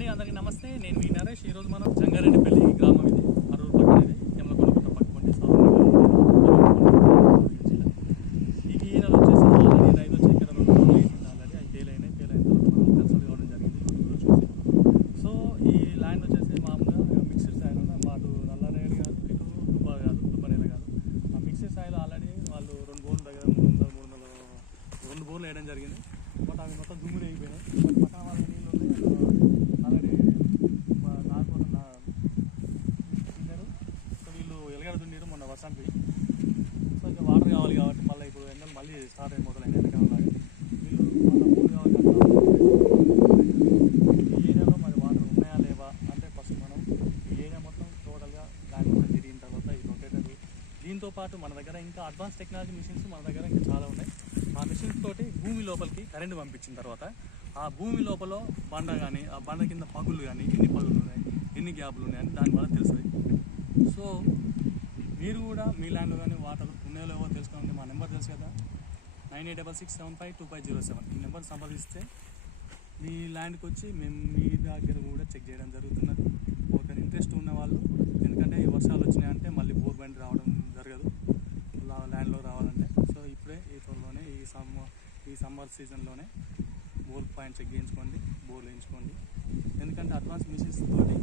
అండి అందరికీ నమస్తే. నేను మీ నరేష్. ఈరోజు మనం జంగారెడ్డిపల్లి గ్రామం ఇది. అరూరు పక్కన ఇది. యమలకొండ గుట్ట పక్కపండి ఈ ఈయనలు వచ్చేసి ఆల్రెడీ రైతు వచ్చి ఇక్కడ రెండు రోజులు వేసింది ఆల్రెడీ అది ఫెయిల్ అయినాయి. ఫెయిల్ అయిన తర్వాత మనం కన్సల్ట్ కావడం జరిగింది. యూట్యూబ్లో చూసి సో ఈ ల్యాండ్ వచ్చేసి మామూలుగా మిక్స్డ్ సాయిల్ ఉన్న మాటు నల్లనేరు కాదు ఇటు దుబ్బ కాదు దుబ్బ నేల కాదు. ఆ మిక్స్డ్ సాయిల్ ఆల్రెడీ వాళ్ళు రెండు బోర్లు దగ్గర మూడు వందలు మూడు వందలు రెండు బోర్లు వేయడం జరిగింది. బట్ అవి మొత్తం దుమ్ములు అయిపోయినాయి బట్ పక్కన వాళ్ళ నీళ్ళు ఉన్నాయి వర్షానికి. సో ఇంకా వాటర్ కావాలి కాబట్టి మళ్ళీ ఇప్పుడు ఎండలు మళ్ళీ స్టార్ట్ అయి మొదలైన ఎండాకాలం వీళ్ళు మళ్ళీ కావాలి ఈ ఏరియాలో మరి వాటర్ ఉన్నాయా లేవా అంటే ఫస్ట్ మనం ఈ ఏరియా మొత్తం టోటల్గా దాని మొత్తం తిరిగిన తర్వాత ఈ రొటేటర్ దీంతో పాటు మన దగ్గర ఇంకా అడ్వాన్స్ టెక్నాలజీ మిషన్స్ మన దగ్గర ఇంకా చాలా ఉన్నాయి. ఆ మిషన్స్ తోటి భూమి లోపలికి కరెంటు పంపించిన తర్వాత ఆ భూమి లోపల బండ కానీ ఆ బండ కింద పగులు కానీ ఎన్ని పగులు ఉన్నాయి ఎన్ని గ్యాప్లు ఉన్నాయని దానివల్ల తెలుస్తుంది. సో మీరు కూడా మీ ల్యాండ్లో కానీ వాటర్ ఉన్నాయో లేవో తెలుసుకోండి. మా నెంబర్ తెలుసు కదా? Nine eight double six seven five two five zero seven. ఈ నెంబర్ సంప్రదిస్తే మీ ల్యాండ్కి వచ్చి మేము మీ దగ్గర కూడా చెక్ చేయడం జరుగుతున్నది. ఒక ఇంట్రెస్ట్ ఉన్న వాళ్ళు ఎందుకంటే ఈ వర్షాలు వచ్చినాయంటే మళ్ళీ బోర్ బండి రావడం జరగదు. ల్యాండ్లో రావాలంటే. సో ఇప్పుడే ఈ త్వరలోనే ఈ సమ్మర్ ఈ సమ్మర్ సీజన్లోనే బోర్ పాయింట్ చెక్ చేయించుకోండి బోర్లు వేయించుకోండి. ఎందుకంటే అడ్వాన్స్ మిషన్స్ తోటి